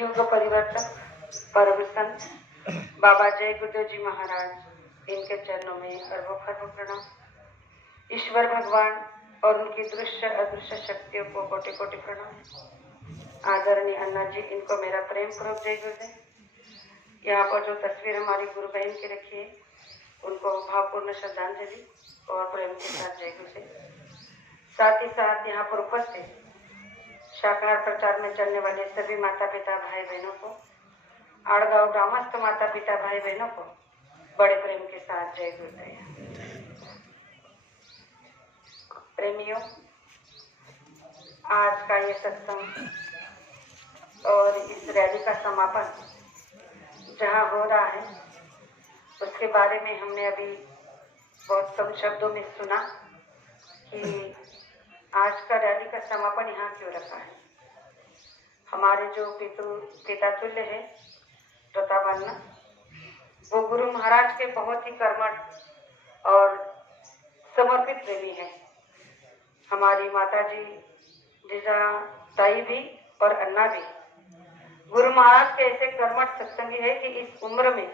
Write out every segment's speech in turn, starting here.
युग परिवर्तक परम संत बाबा जय गुरुदेव जी महाराज, इनके चरणों में अरबों खरबों प्रणाम। ईश्वर भगवान और उनकी दृश्य अदृश्य शक्तियों को कोटि कोटि प्रणाम। आदरणीय अन्ना जी, इनको मेरा प्रेम पूर्वक जय गुरुदेव। यहाँ पर जो तस्वीर हमारी गुरु बहन की रखी है, उनको भावपूर्ण श्रद्धांजलि और प्रेम के साथ जय गुरुदेव। साथ ही साथ यहाँ पर उपस्थित शाकाहार प्रचार में चलने वाले सभी माता पिता भाई बहनों को, आड़गांव ग्रामस्थ माता पिता भाई बहनों को बड़े प्रेम के साथ जय गुरुदेव। प्रेमियों, आज का ये सत्संग और इस रैली का समापन जहाँ हो रहा है, उसके बारे में हमने अभी बहुत कम शब्दों में सुना कि आज का रैली का समापन यहाँ क्यों रखा है। हमारे जो पिता तुल्य है प्रतापन्ना, वो गुरु महाराज के बहुत ही कर्मठ और समर्पित प्रेमी है। हमारी माता जी जीजा ताई भी और अन्ना भी गुरु महाराज के ऐसे कर्मठ सत्संगी है कि इस उम्र में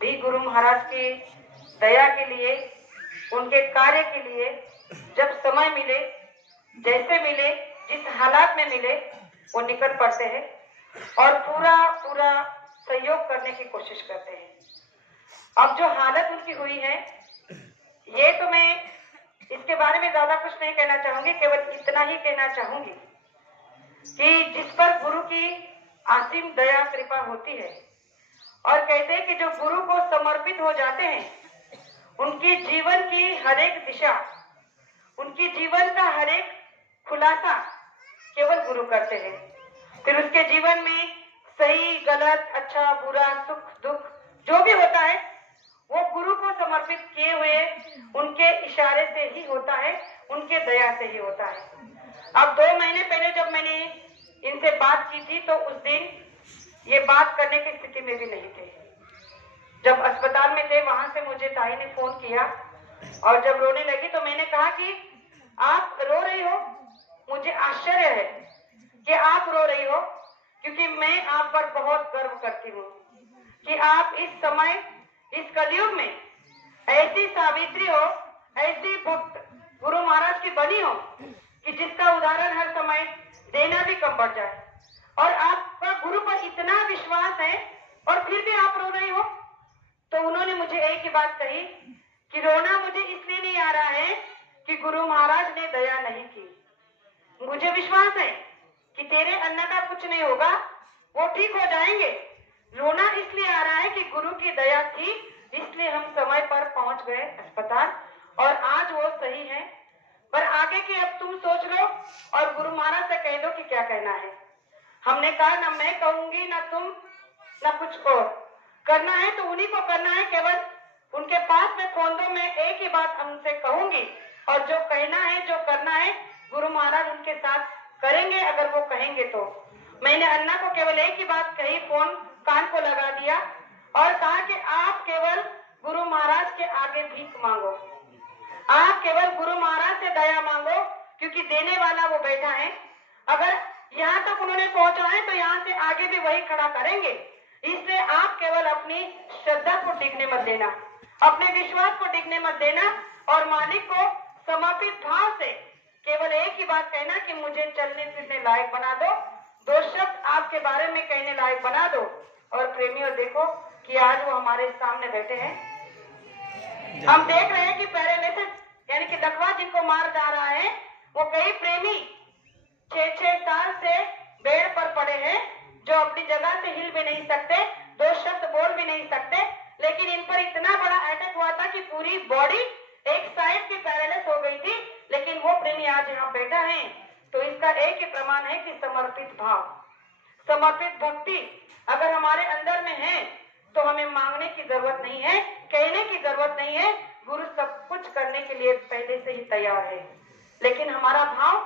भी गुरु महाराज की दया के लिए, उनके कार्य के लिए जब समय मिले, जैसे मिले, जिस हालात में मिले, वो निकल पड़ते हैं और पूरा पूरा सहयोग करने की कोशिश करते हैं। अब जो हालत उनकी हुई है, ये तो मैं इसके बारे में ज्यादा कुछ नहीं कहना चाहूंगी, केवल इतना ही कहना चाहूंगी कि जिस पर गुरु की असीम दया कृपा होती है और कहते हैं कि जो गुरु को समर्पित हो जाते हैं, उनकी जीवन की हर एक दिशा, उनकी जीवन का हर एक खुलासा केवल गुरु करते हैं। फिर उसके जीवन में सही गलत, अच्छा बुरा, सुख दुख जो भी होता है, वो गुरु को समर्पित किए हुए उनके इशारे से ही होता है, उनके दया से ही होता है। अब 2 महीने पहले जब मैंने इनसे बात की थी, तो उस दिन ये बात करने की स्थिति में भी नहीं थे। जब अस्पताल में थे, वहां से मुझे ताई ने फोन किया और जब रोने लगी तो मैंने कहा कि आप रो रही हो, मुझे आश्चर्य है कि आप रो रही हो, क्योंकि मैं आप पर बहुत गर्व करती हूँ कि आप इस समय, इस कलयुग में ऐसी सावित्री हो, ऐसी भक्त गुरु महाराज की बनी हो कि जिसका उदाहरण हर समय देना भी कम पड़ जाए। और आपका गुरु पर इतना विश्वास है और फिर भी आप रो रही हो। तो उन्होंने मुझे एक ही बात कही कि रोना मुझे इसलिए नहीं आ रहा है कि गुरु महाराज ने दया नहीं की। मुझे विश्वास है कि तेरे अन्ना का कुछ नहीं होगा, वो ठीक हो जाएंगे। रोना इसलिए आ रहा है कि गुरु की दया थी, इसलिए हम समय पर पहुंच गए अस्पताल और आज वो सही है। पर आगे की अब तुम सोच लो और गुरु महाराज से कह दो कि क्या कहना है। हमने कहा ना मैं कहूंगी, ना तुम, ना कुछ और करना है तो उन्हीं को करना है। केवल उनके पास में फोन दो, मैं एक ही बात उनसे कहूंगी और जो कहना है, जो करना है, गुरु महाराज उनके साथ करेंगे अगर वो कहेंगे तो। मैंने अन्ना को केवल एक ही बात कही, फोन कान को लगा दिया और कहा कि आप केवल गुरु महाराज के आगे भीख मांगो, आप केवल गुरु महाराज से दया मांगो, क्योंकि देने वाला वो बैठा है। अगर यहाँ तक उन्होंने पहुंचा है तो यहाँ से आगे भी वही खड़ा करेंगे। इसलिए आप केवल अपनी श्रद्धा को डिगने मत देना, अपने विश्वास को डिगने मत देना और मालिक को समर्पित भाव से केवल एक ही बात कहना कि मुझे चलने फिरने लायक बना दो, 2 शब्द आपके बारे में कहने लायक बना दो। और प्रेमियों, देखो कि आज वो हमारे सामने बैठे हैं। हम देख रहे हैं कि पैरालिसिस यानी कि लकवा जिनको मार जा रहा है, वो कई प्रेमी 6-6 साल से बेड पर पड़े हैं, जो अपनी जगह से हिल भी नहीं सकते, 2 शब्द बोल भी नहीं सकते, लेकिन इन पर इतना बड़ा अटैक हुआ था कि पूरी बॉडी एक साइड की पैरालिस हो गई थी। लेकिन वो प्रेमी आज यहाँ बैठा है, तो इसका एक ही प्रमाण है कि समर्पित भाव, समर्पित भक्ति अगर हमारे अंदर में है तो हमें मांगने की जरूरत नहीं है, कहने की जरूरत नहीं है। गुरु सब कुछ करने के लिए पहले से ही तैयार है, लेकिन हमारा भाव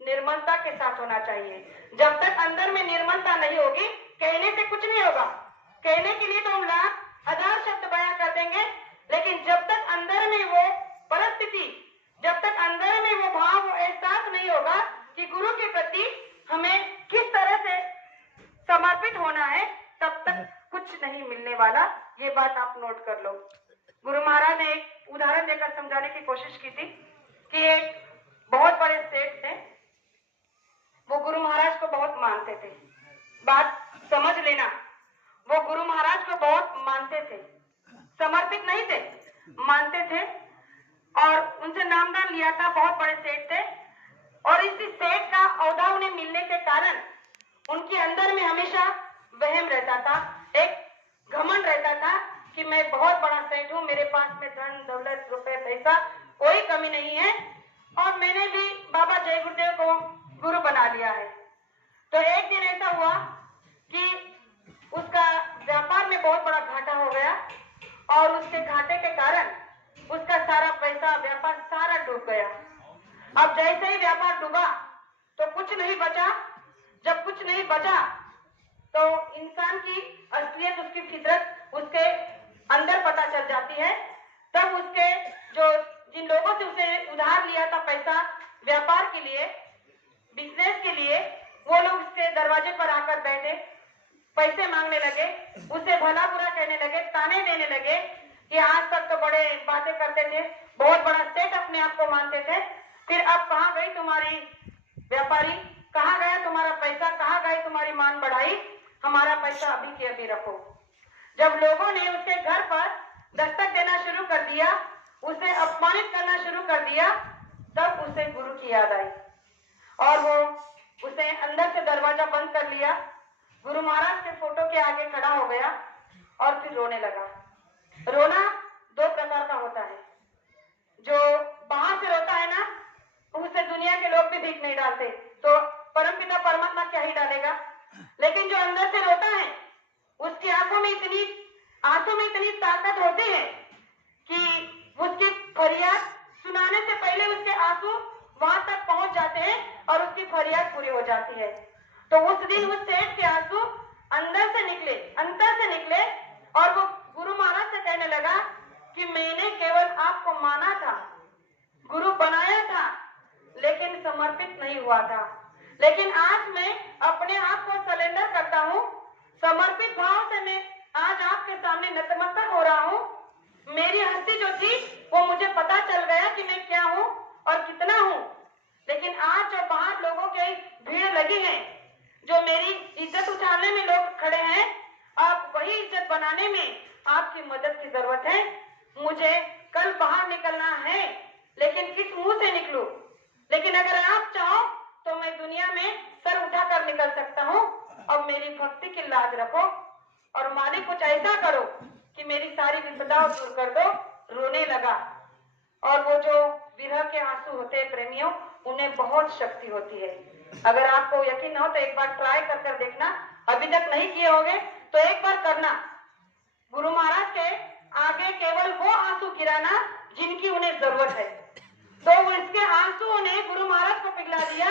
निर्मलता के साथ होना चाहिए। जब तक अंदर में निर्मलता नहीं होगी, कहने से कुछ नहीं होगा। कहने के लिए तो हम लाख हजार शब्द बयां कर देंगे, लेकिन जब तक अंदर में वो परिस्थिति, जब तक अंदर में वो भाव, वो एहसास नहीं होगा कि गुरु के प्रति हमें किस तरह से समर्पित होना है, तब तक कुछ नहीं मिलने वाला। ये बात आप नोट कर लो। गुरु महाराज ने एक उदाहरण देकर समझाने की कोशिश की थी कि एक बहुत बड़े सेठ थे, वो गुरु महाराज को बहुत मानते थे। बात समझ लेना, वो गुरु महाराज को बहुत मानते थे, समर्पित नहीं थे, मानते थे और उनसे नामदान लिया था। बहुत बड़े सेठ थे और इसी सेठ का औहदा उन्हें मिलने के कारण उनके अंदर में हमेशा वहम रहता था, एक घमंड रहता था कि मैं बहुत बड़ा सेठ हूँ, मेरे पास में धन दौलत रुपए पैसा कोई कमी नहीं है और मैंने भी बाबा जय गुरुदेव को गुरु बना लिया है। तो एक दिन ऐसा हुआ कि उसका व्यापार में बहुत बड़ा घाटा हो गया और उसके घाटे के कारण उसका सारा पैसा व्यापार सारा डूब गया। अब जैसे ही व्यापार डूबा तो कुछ नहीं बचा। जब कुछ नहीं बचा तो इंसान की असलियत, उसकी फितरत उसके अंदर पता चल जाती है। तब उसके जो जिन लोगों से उसे उधार लिया था पैसा व्यापार के लिए, बिजनेस के लिए, वो लोग उसके दरवाजे पर आकर बैठे, पैसे मांगने लगे, उसे भला बुरा कहने लगे, ताने देने लगे कि आज तक तो बड़े बातें करते थे, बहुत बड़ा सेठ अपने आप को मानते थे, फिर अब कहाँ गई तुम्हारी व्यापारी, कहाँ गया तुम्हारा पैसा, कहाँ गई तुम्हारी मान बढ़ाई, हमारा पैसा अभी के अभी रखो। जब लोगों ने उसके घर पर दस्तक देना शुरू कर दिया, उसे अपमानित करना शुरू कर दिया, तब उसे गुरु की याद आई और वो उसे अंदर से दरवाजा बंद कर लिया, गुरु महाराज के फोटो के आगे खड़ा हो गया और फिर रोने लगा। रोना दो प्रकार का होता है। जो बाहर से रोता है ना, उसे दुनिया के लोग भी भीख नहीं डालते, तो परमपिता परमात्मा क्या ही डालेगा। लेकिन जो अंदर से रोता है, उसकी आंखों में इतनी ताकत होती है कि उसकी फरियाद सुनाने से पहले उसके आंसू वहां तक पहुंच जाते हैं और उसकी फरियाद पूरी हो जाती है। तो उस दिन उस सेठ के आंसू अंदर से निकले और वो गुरु महाराज से कहने लगा कि मैंने केवल आपको माना था, गुरु बनाया था, लेकिन समर्पित नहीं हुआ था। लेकिन आज मैं अपने आप को सरेंडर करता हूँ, समर्पित भाव से मैं आज आपके सामने नतमस्तक हो रहा हूँ। मेरी हस्ती जो थी वो मुझे पता चल गया कि मैं क्या हूँ और कितना हूँ। लेकिन आज जो बाहर लोगों की भीड़ लगी है, जो मेरी इज्जत उठाने में लोग खड़े हैं, आप वही इज्जत बनाने में आपकी मदद की जरूरत है। मुझे कल बाहर निकलना है, लेकिन किस मुंह से निकलूं? लेकिन अगर आप चाहो तो मैं दुनिया में सर उठाकर निकल सकता हूँ। अब मेरी भक्ति की लाज रखो और मालिक कुछ ऐसा करो कि मेरी सारी विपदा दूर कर दो। रोने लगा और वो जो विरह के आंसू होते हैं प्रेमियों, उन्हें बहुत शक्ति होती है। अगर आपको यकीन हो तो एक बार ट्राई कर देखना, अभी तक नहीं किए होंगे तो एक बार करना। गुरु महाराज के आगे केवल वो आंसू गिराना जिनकी उन्हें जरूरत है। तो इसके आंसुओं ने गुरु महाराज को पिघला दिया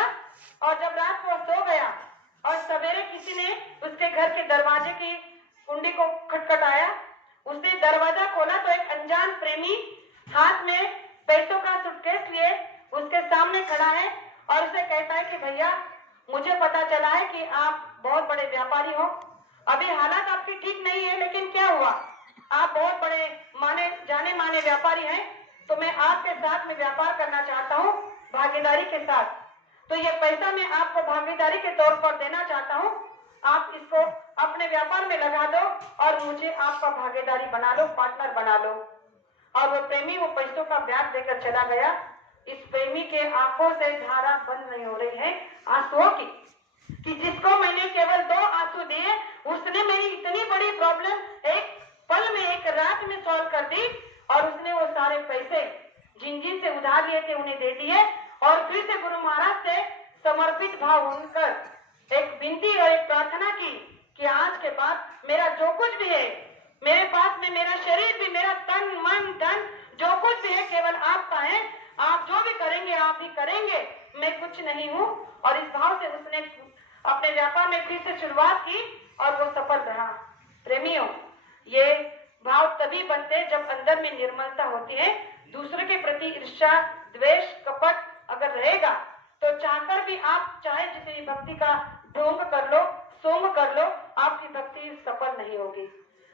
और जब रात को सो गया और सवेरे किसी ने उसके घर के दरवाजे की कुंडी को खटखटाया, उसने दरवाजा खोला तो एक अनजान प्रेमी हाथ में पैसों का सूटकेस लिए उसके सामने खड़ा है और उसे कहता है कि भैया, मुझे पता चला है कि आप बहुत बड़े व्यापारी हो। अभी हालात आपकी ठीक नहीं है, लेकिन क्या हुआ, आप बहुत बड़े जाने माने व्यापारी हैं, तो मैं आपके साथ में व्यापार करना चाहता हूँ भागीदारी के साथ। तो ये पैसा मैं आपको भागीदारी के तौर पर देना चाहता हूँ, आप इसको अपने व्यापार में लगा दो और मुझे आपका भागीदारी बना लो, पार्टनर बना लो। और वो प्रेमी वो पैसों का ब्याज देकर चला गया। इस प्रेमी के आंखों से धारा बंद नहीं हो रही है आंसुओं की, कि जिसको मैंने केवल 2 आंसू दिए, उसने मेरी इतनी बड़ी प्रॉब्लम एक पल में, एक रात में सॉल्व कर दी और उसने वो सारे पैसे जिन से उधार लिए थे उन्हें दे दिए और फिर से गुरु महाराज से समर्पित भाव होकर एक विनती और एक प्रार्थना की कि आज के बाद मेरा जो कुछ भी है, मेरे पास में मेरा शरीर भी, मेरा तन मन धन जो कुछ भी है केवल आपका है। आप जो भी करेंगे आप ही करेंगे, मैं कुछ नहीं हूँ। और इस भाव से उसने अपने व्यापार में फिर से शुरुआत की और वो सफल रहा। प्रेमियों, ये भाव तभी बनते जब अंदर में निर्मलता होती है। दूसरे के प्रति ईर्ष्या, द्वेष, कपट अगर रहेगा तो चाहकर भी आप चाहे जितनी भक्ति का ढोंग कर लो, सोंग कर लो, होगी।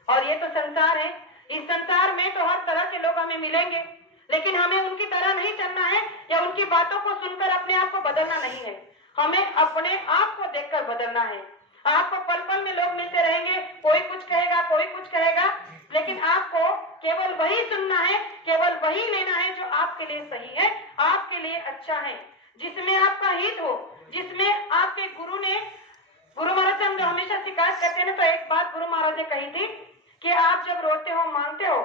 और ये तो संसार है, इस संसार में तो हर तरह के लोग हमें मिलेंगे, लेकिन हमें उनकी तरह नहीं चलना है या उनकी बातों को सुनकर अपने आप को बदलना नहीं है। हमें अपने आप को देखकर बदलना है। आपको पल पल में लोग मिलते रहेंगे, कोई कुछ कहेगा, कोई कुछ कहेगा, लेकिन आपको केवल वही सुनना है, केवल वही लेना है जो आपके लिए सही है, आपके लिए अच्छा है, जिसमें आपका हित हो, जिसमें आपके गुरु महाराज हम जो हमेशा शिकायत करते हैं ना, तो एक बात गुरु महाराज ने कही थी कि आप जब रोते हो, मांगते हो,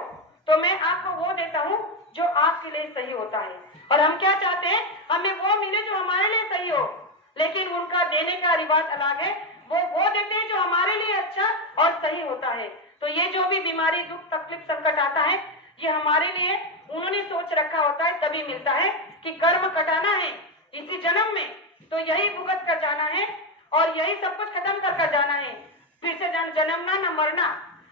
तो मैं आपको वो देता हूँ जो आपके लिए सही होता है। और हम क्या चाहते हैं, हमें वो मिले जो हमारे लिए सही हो, लेकिन उनका देने का रिवाज अलग है। वो देते हैं जो हमारे लिए अच्छा और सही होता है। तो ये जो भी बीमारी, दुख, तकलीफ, संकट आता है, ये हमारे लिए उन्होंने सोच रखा होता है, तभी मिलता है कि कर्म कटाना है इसी जन्म में, तो यही भुगत कर जाना है और यही सब कुछ खत्म कर जाना है। फिर से जन्मना न मरना।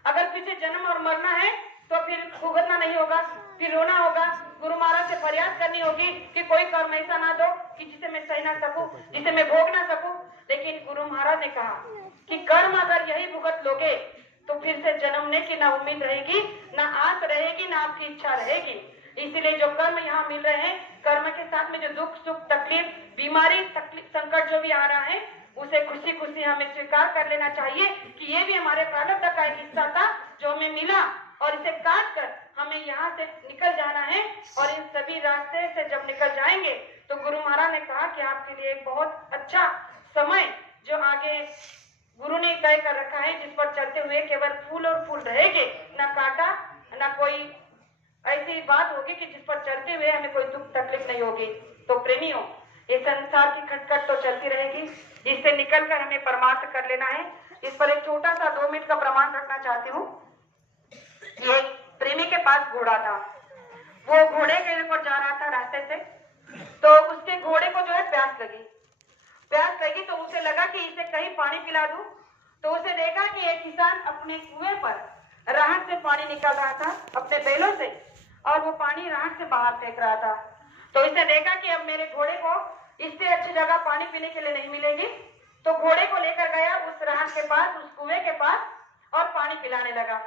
अगर फिर से जन्म और मरना है तो फिर भुगतना नहीं होगा, फिर रोना होगा, गुरु महाराज से फरियाद करनी होगी कि कोई कर्म ऐसा ना दो कि जिसे मैं सह ना सकूं, जिसे मैं भोग ना सकूं। लेकिन गुरु महाराज ने कहा कि कर्म अगर यही भुगत लोगे तो फिर से जन्मने की ना उम्मीद रहेगी, ना आस रहेगी, ना आपकी इच्छा रहेगी। इसीलिए जो कर्म यहाँ मिल रहे हैं, कर्म के साथ में जो दुख, सुख, तकलीफ, बीमारी, तकलीफ, संकट जो भी आ रहा है, उसे खुशी खुशी हमें स्वीकार कर लेना चाहिए कि ये भी हमारे प्रारब्ध का एक हिस्सा था जो हमें मिला, और इसे काट कर हमें यहाँ से निकल जाना है। और इन सभी रास्ते से जब निकल जाएंगे तो गुरु महाराज ने कहा कि आपके लिए एक बहुत अच्छा समय जो आगे गुरु ने तय कर रखा है, जिस पर चलते हुए केवल फूल और फूल रहेंगे, ना कांटा, ना कोई ऐसी बात होगी कि जिस पर चलते हुए हमें कोई दुख तकलीफ नहीं होगी। तो प्रेमियों, ये संसार की खटखट तो चलती रहेगी, इससे निकलकर हमें परमार्थ कर लेना है। इस पर एक छोटा सा 2 मिनट का प्रमाण रखना चाहती हूँ। एक प्रेमी के पास घोड़ा था, वो घोड़े के ऊपर जा रहा था रास्ते से, तो उसके घोड़े को जो है प्यास लगी तो उसे लगा कि इसे कहीं पानी पिला दूं। तो उसे देखा कि एक किसान अपने कुएं पर राहत से पानी निकाल रहा था अपने बैलों से, और वो पानी राहत से बाहर फेंक रहा था। तो इसे देखा कि अब मेरे घोड़े को इससे अच्छी जगह पानी पीने के लिए नहीं मिलेगी, तो घोड़े को लेकर गया उस राहत के पास, उस कुएं के पास, और पानी पिलाने लगा।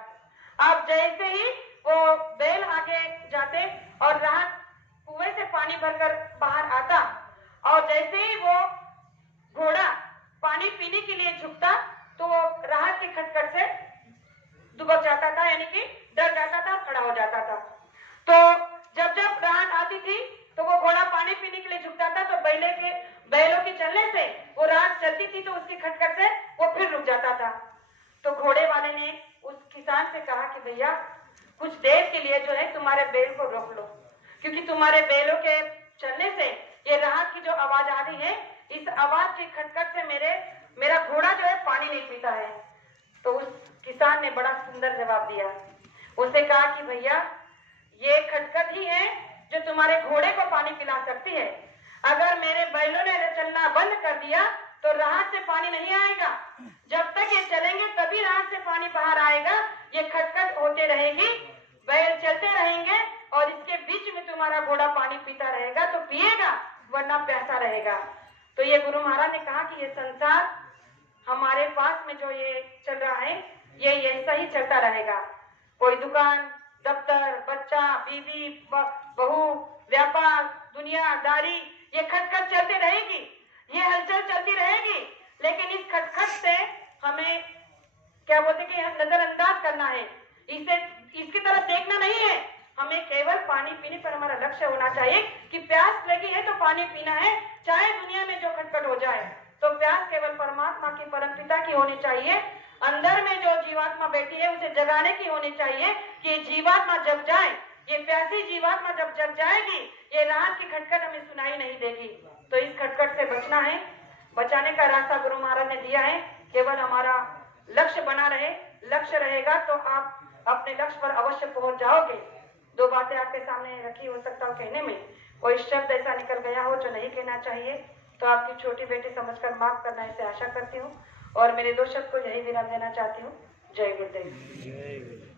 अब जैसे ही वो बैल आगे जाते और राहत कुएं से पानी भरकर बाहर आता, और जैसे ही वो घोड़ा पानी पीने के लिए झुकता तो वो राहत की खटखट से दुबक जाता था, यानी कि डर जाता था, खड़ा हो जाता था। तो जब जब राहत आती थी तो वो घोड़ा पानी पीने के लिए झुकता था, तो बैलों के चलने से वो राहत चलती थी तो उसकी खटखट से वो फिर रुक जाता था। तो घोड़े वाले ने उस किसान से कहा कि भैया, कुछ देर के लिए जो है तुम्हारे बैल को रोक लो, क्योंकि तुम्हारे बैलों के चलने से ये राहत की जो आवाज आ रही है, इस आवाज की खटखट से मेरा घोड़ा जो है पानी नहीं पीता है। तो उस किसान ने बड़ा सुंदर जवाब दिया। उसने कहा कि भैया, ये खटखट ही है जो तुम्हारे घोड़े को पानी पिला सकती है। अगर मेरे बैलों ने चलना बंद कर दिया तो राहत से पानी नहीं आएगा। जब तक ये चलेंगे तभी राहत से पानी बाहर आएगा। ये खटखट होते रहेगी, बैल चलते रहेंगे, और इसके बीच में तुम्हारा घोड़ा पानी पीता रहेगा तो पिएगा, वरना प्यासा रहेगा। तो ये गुरु महाराज ने कहा कि ये संसार हमारे पास में जो ये चल रहा है, ये ऐसा ही चलता रहेगा। कोई दुकान, दफ्तर, बच्चा, बीवी, बहू, व्यापार, दुनियादारी, ये खटखट चलती रहेगी, ये हलचल चलती रहेगी। लेकिन इस खटखट से हमें क्या बोलते कि नजरअंदाज करना है, इसकी तरफ देखना नहीं है। हमें केवल पानी पीने पर हमारा लक्ष्य होना चाहिए कि प्यास लगी है तो पानी पीना है, चाहे दुनिया में जो खटखट हो जाए। तो प्यास केवल परमात्मा की, परमपिता की होनी चाहिए। अंदर में जो जीवात्मा बैठी है उसे जगाने की होनी चाहिए कि जीवात्मा जग जाए। ये प्यासी जीवात्मा जब जग जाएगी, ये राहत की खटखट हमें सुनाई नहीं देगी। तो इस खटखट से बचना है, बचाने का रास्ता गुरु महाराज ने दिया है। केवल हमारा लक्ष्य बना रहे, लक्ष्य रहेगा तो आप अपने लक्ष्य पर अवश्य पहुंच जाओगे। 2 बातें आपके सामने रखी, हो सकता हो कहने में कोई शब्द ऐसा निकल गया हो जो नहीं कहना चाहिए, तो आपकी छोटी बेटी समझकर माफ करना, इसे आशा करती हूँ। और मेरे 2 शब्द को यही विराम देना चाहती हूँ। जय गुरुदेव।